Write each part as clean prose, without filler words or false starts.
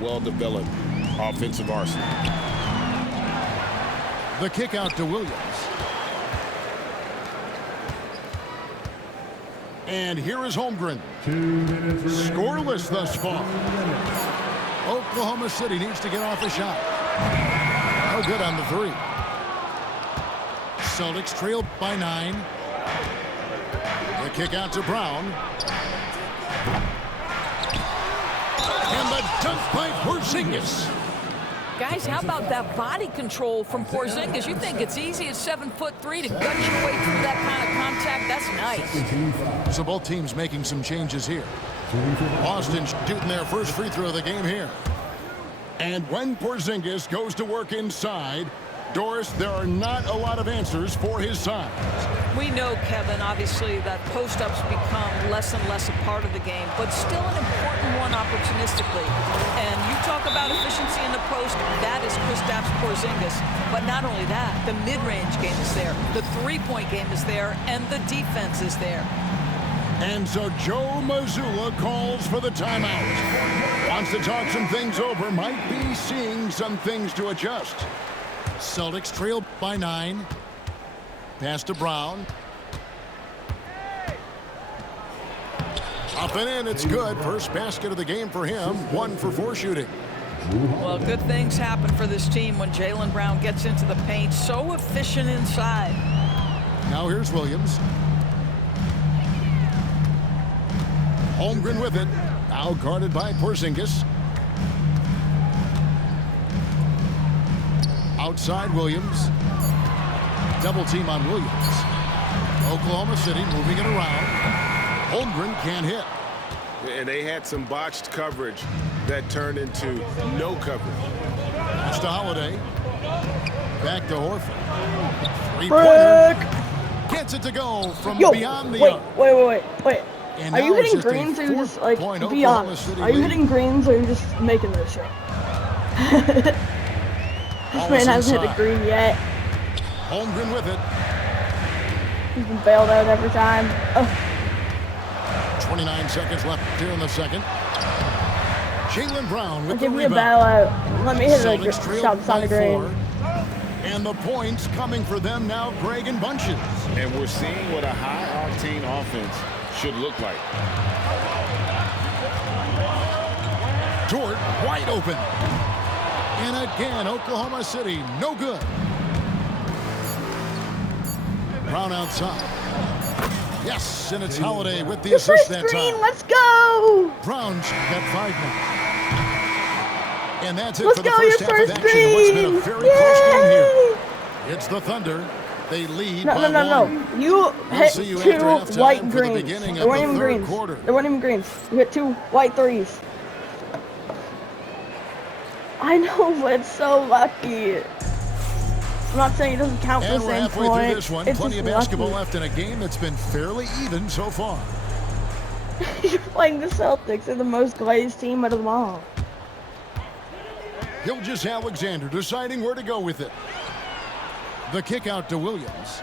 well-developed offensive arsenal. The kick out to Williams. And here is Holmgren. Scoreless thus far. Oklahoma City needs to get off a shot. No good on the three. Celtics trail by 9. The kick out to Brown. And the dunk by Porzingis. Guys, how about that body control from Porzingis? You think it's easy at 7'3" to gut your way through that kind of contact? That's nice. So both teams making some changes here. Boston shooting their first free throw of the game here. And when Porzingis goes to work inside, Doris, there are not a lot of answers for his size. We know, Kevin, obviously, that post-ups become less and less a part of the game, but still an important one opportunistically. And you talk about efficiency in the post, that is Kristaps Porzingis. But not only that, the mid-range game is there, the three-point game is there, and the defense is there. And so Joe Mazzulla calls for the timeout. Wants to talk some things over, might be seeing some things to adjust. Celtics trail by 9. Pass to Brown. Up and in, it's good. First basket of the game for him. 1 for 4 shooting. Well, good things happen for this team when Jaylen Brown gets into the paint. So efficient inside. Now here's Williams. Holmgren with it. Now guarded by Porzingis. Outside Williams. Double team on Williams. Oklahoma City moving it around. Holmgren can't hit. And they had some botched coverage that turned into no coverage. Pass to Holiday. Back to Horford. Three-pointer. Gets it to go from beyond the arc. Wait. And are you now it's hitting just a greens or you just, like, four-point be Oklahoma honest? City Are you lead. hitting greens or are you just making this shit? This man hasn't hit a green yet. Holmgren with it. He's been bailed out every time. 29 seconds left here in the second. Jaylen Brown with the Give me a rebound. bailout. Let me hit a Celtics trail shot on by the green. 4. And the points coming for them now, Greg and Bunches. And we're seeing what a high-octane offense should look like. Dort wide open. And again, Oklahoma City, no good. Brown outside. Yes, and it's Holiday with the assist that Green, time. let's go! Brown's got 5 now. And that's it Let's for the go, first your half of first action in what's been a green! very close game here. Yay! It's the Thunder. They lead by No. 1. You We'll hit see you 2 after halftime white for the greens. beginning There of weren't the even third greens. quarter. There weren't even greens. You hit 2 white threes. I know, but it's so lucky. I'm not saying it doesn't count for And the we're same halfway point. through this one. It's Plenty just of basketball lucky. left in a game that's been fairly even so far. You're playing the Celtics. They're the most glazed team out of them all. Gilgeous Alexander deciding where to go with it. The kick out to Williams.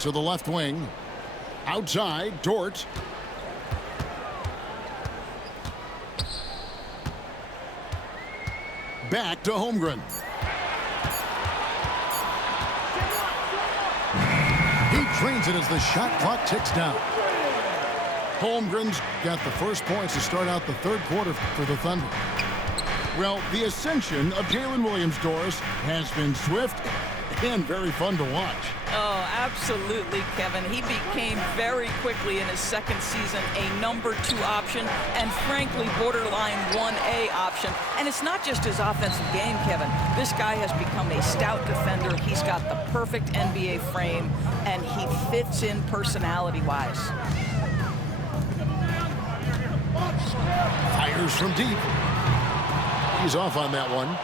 To the left wing. Outside, Dort. Back to Holmgren. He drains it as the shot clock ticks down. Holmgren's got the first points to start out the third quarter for the Thunder. Well, the ascension of Jalen Williams, Doris, has been swift and very fun to watch. Oh, absolutely, Kevin. He became very quickly in his second season a number 2 option and frankly borderline 1A option. And it's not just his offensive game, Kevin. This guy has become a stout defender. He's got the perfect NBA frame and he fits in personality-wise. Fires from deep. He's off on that one.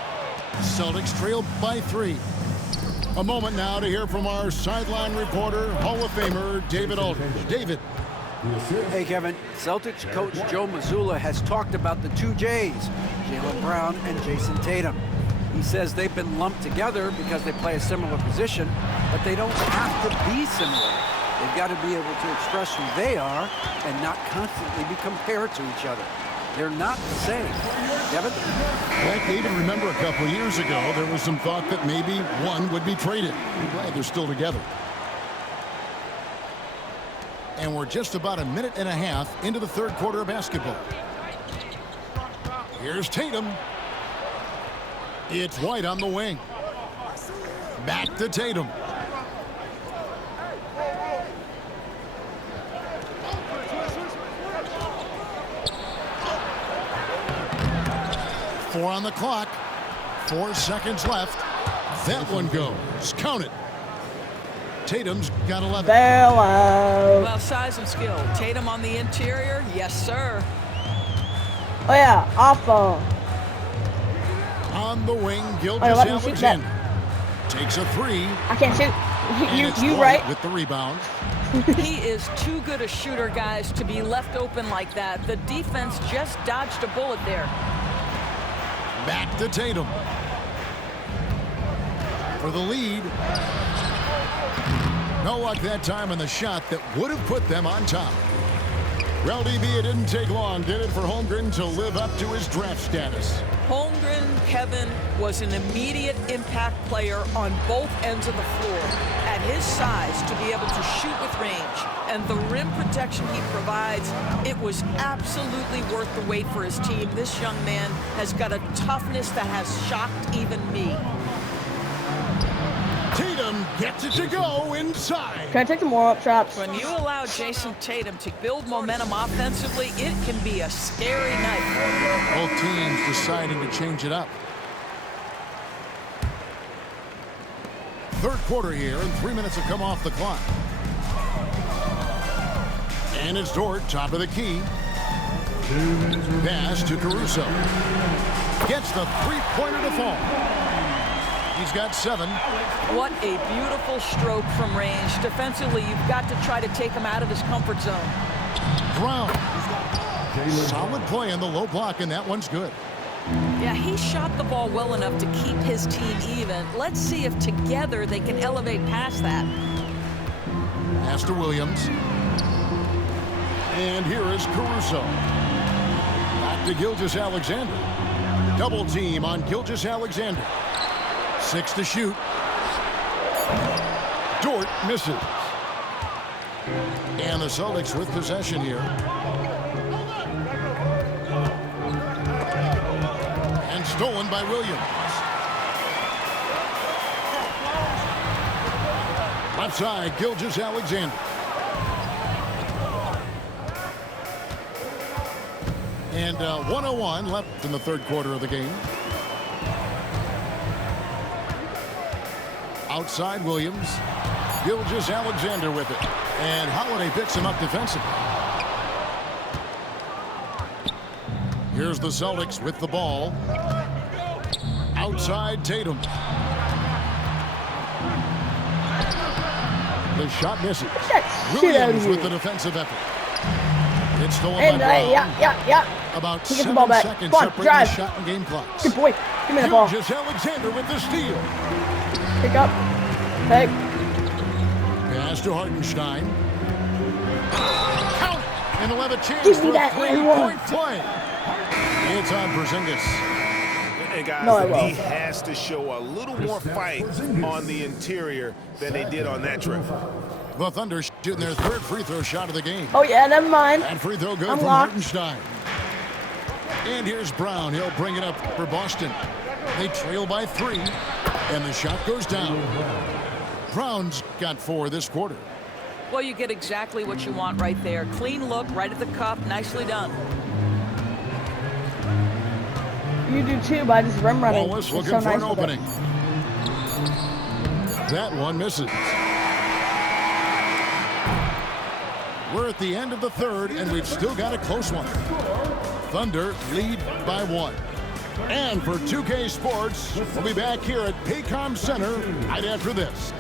Celtics trailed by 3. A moment now to hear from our sideline reporter, Hall of Famer David Aldridge. David. Hey, Kevin. Celtics coach Joe Mazzulla has talked about the 2 J's, Jaylen Brown and Jason Tatum. He says they've been lumped together because they play a similar position, but they don't have to be similar. They've got to be able to express who they are and not constantly be compared to each other. They're not the same. Kevin? Well, I even remember a couple of years ago, there was some thought that maybe one would be traded. I'm glad they're still together. And we're just about a minute and a half into the third quarter of basketball. Here's Tatum. It's White on the wing. Back to Tatum. Four on the clock. 4 seconds left. That one goes. Count it. Tatum's got 11. Bailout. Well, size and skill. Tatum on the interior. Yes, sir. Oh yeah, awful. On the wing, Oh, Gilgeous let me shoot that. Alexander takes a three. I can't shoot. And it's You White right? with the rebound. He is too good a shooter, guys, to be left open like that. The defense just dodged a bullet there. Back to Tatum. For the lead. No luck that time on the shot that would have put them on top. Well, DB, it didn't take long, did it, for Holmgren to live up to his draft status? Holmgren, Kevin, was an immediate impact player on both ends of the floor. At his size, to be able to shoot with range and the rim protection he provides, it was absolutely worth the wait for his team. This young man has got a toughness that has shocked even me. Tatum gets it to go inside. Can I take some more up shots? When you allow Jason Tatum to build momentum offensively, it can be a scary night. Both teams deciding to change it up. Third quarter here, and 3 minutes have come off the clock. And it's Dort, top of the key. Pass to Caruso. Gets the three-pointer to fall. He's got 7. What a beautiful stroke from range. Defensively, you've got to try to take him out of his comfort zone. Brown. Solid play in the low block, and that one's good. Yeah, he shot the ball well enough to keep his team even. Let's see if together they can elevate past that. Pass to Williams. And here is Caruso. Back to Gilgeous Alexander. Double team on Gilgeous Alexander. 6 to shoot. Dort misses. And the Celtics with possession here. And stolen by Williams. Left side, Gilgeous Alexander. And 1:01 left in the third quarter of the game. Outside Williams. Gilgeous Alexander with it. And Holiday picks him up defensively. Here's the Celtics with the ball. Outside Tatum. The shot misses. Williams with the defensive effort. It's stolen by Brown. Yeah. About He gets the 7 ball back. seconds Come on, separating drive. the shot and game clocks. Good boy. Give me the ball. Gilgeous Alexander with the steal. Pick up. Hey. Pass to Hartenstein. Count it. And they'll have a chance Give for me a that three-point play. It's on Porzingis. And guys, No, I he won't. has to show a little more fight on the interior than they did on that trip. The Thunder shooting their third free throw shot of the game. Oh yeah, never mind. And free throw good I'm from locked. Hartenstein. And here's Brown. He'll bring it up for Boston. They trail by 3. And the shot goes down. Brown's got 4 this quarter. Well, you get exactly what you want right there. Clean look, right at the cup. Nicely done. You do too, but I just rim running. Wallace It's looking so for nice an with it. opening. That one misses. We're at the end of the third, and we've still got a close one. Thunder lead by 1. And for 2K Sports, we'll be back here at Paycom Center right after this.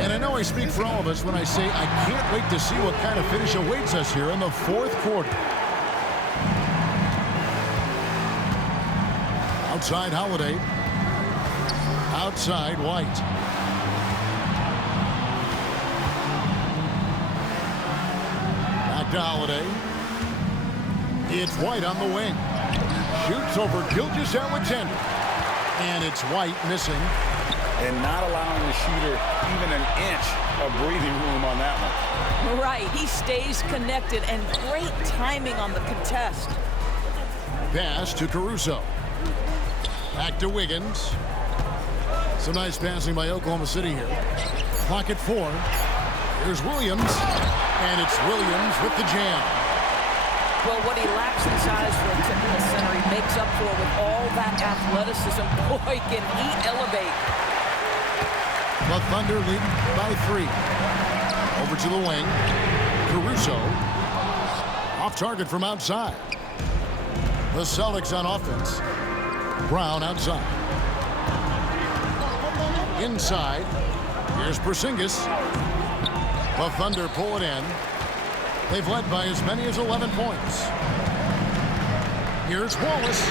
And I know I speak for all of us when I say I can't wait to see what kind of finish awaits us here in the fourth quarter. Outside Holiday. Outside White. to Holiday. It's White on the wing. Shoots over Gilgeous-Alexander. And it's White missing. And not allowing the shooter even an inch of breathing room on that one. Right, he stays connected, and great timing on the contest. Pass to Caruso. Back to Wiggins. Some nice passing by Oklahoma City here. Clock at 4. Here's Williams. And it's Williams with the jam. Well, what he lacks in size for a typical center, he makes up for with all that athleticism. Boy, can he elevate. The Thunder lead by 3. Over to the wing. Caruso. Off target from outside. The Celtics on offense. Brown outside. Inside. Here's Porzingis. The Thunder pull it in. They've led by as many as 11 points. Here's Wallace.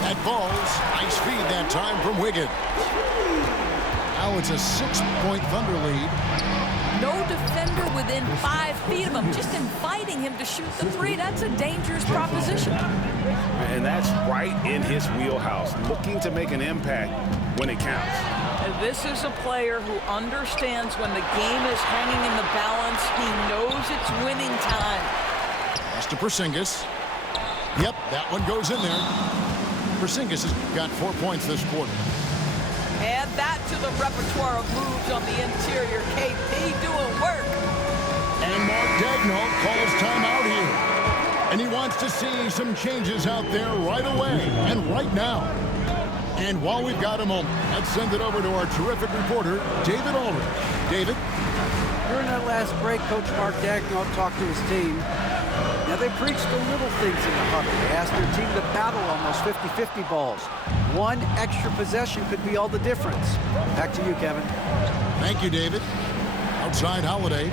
That falls. Nice feed that time from Wiggins. Now it's a 6-point Thunder lead. No defender within 5 feet of him, just inviting him to shoot the three. That's a dangerous proposition. And that's right in his wheelhouse, looking to make an impact when it counts. This is a player who understands when the game is hanging in the balance. He knows it's winning time. Pass to Porzingis. Yep, that one goes in there. Porzingis has got 4 points this quarter. Add that to the repertoire of moves on the interior. KP doing work. And Mark Daigneault calls timeout here. And he wants to see some changes out there right away and right now. And while we've got a moment, let's send it over to our terrific reporter, David Aldridge. David? During that last break, Coach Mark Daigneault talked to his team. Now, they preached the little things in the huddle. They asked their team to battle on those 50-50 balls. One extra possession could be all the difference. Back to you, Kevin. Thank you, David. Outside Holiday.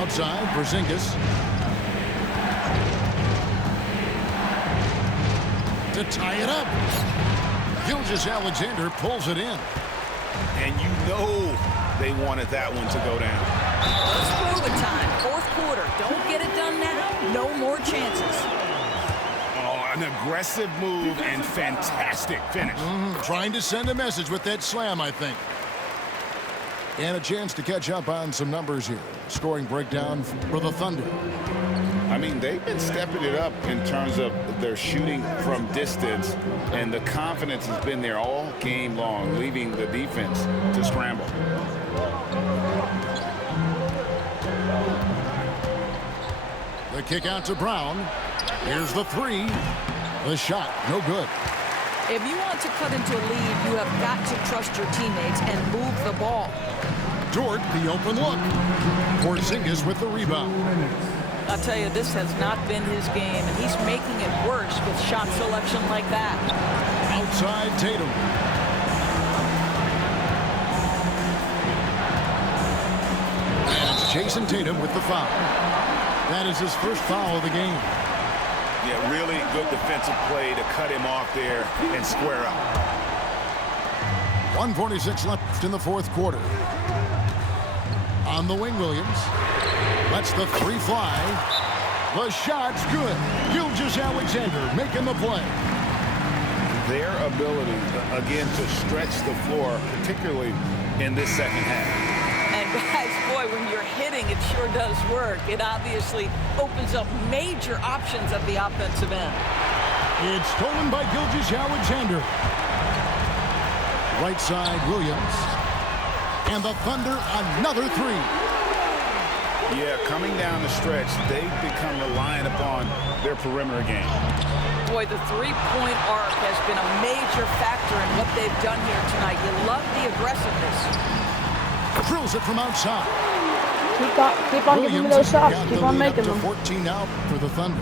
Outside, Porzingis. To tie it up. Gilgeous-Alexander pulls it in. And you know they wanted that one to go down. Let's prove it time. 4th quarter. Don't get it done now. No more chances. Oh, an aggressive move and fantastic finish. Trying to send a message with that slam, I think. And a chance to catch up on some numbers here. Scoring breakdown for the Thunder. I mean, they've been stepping it up in terms of their shooting from distance, and the confidence has been there all game long, leaving the defense to scramble. The kick out to Brown. Here's the 3. The shot, no good. If you want to cut into a lead, you have got to trust your teammates and move the ball. Dort, the open look. Porzingis with the rebound. I'll tell you, this has not been his game, and he's making it worse with shot selection like that. Outside Tatum. And it's Jason Tatum with the foul. That is his first foul of the game. Yeah, really good defensive play to cut him off there and square up. 1:46 left in the 4th quarter. On the wing, Williams. Lets the 3 fly. The shot's good. Gilgeous-Alexander making the play. Their ability, again, to stretch the floor, particularly in this second half. And guys, boy, when you're hitting, it sure does work. It obviously opens up major options at the offensive end. It's stolen by Gilgeous-Alexander. Right side, Williams. And the Thunder, another 3. Yeah, coming down the stretch, they've become reliant upon their perimeter game. Boy, the three-point arc has been a major factor in what they've done here tonight. You love the aggressiveness. Drills it from outside. Keep on giving me those shots. Keep on making them. 14 out for the Thunder.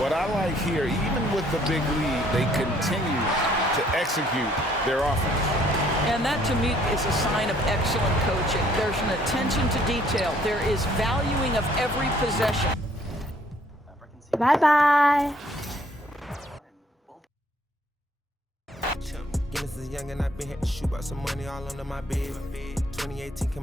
What I like here, even with the big lead, they continue to execute their offense. And that, to me, is a sign of excellent coaching. There's an attention to detail. There is valuing of every possession. Bye-bye. Guinness is young and I've been here to shoot out some money all under my bed. 2018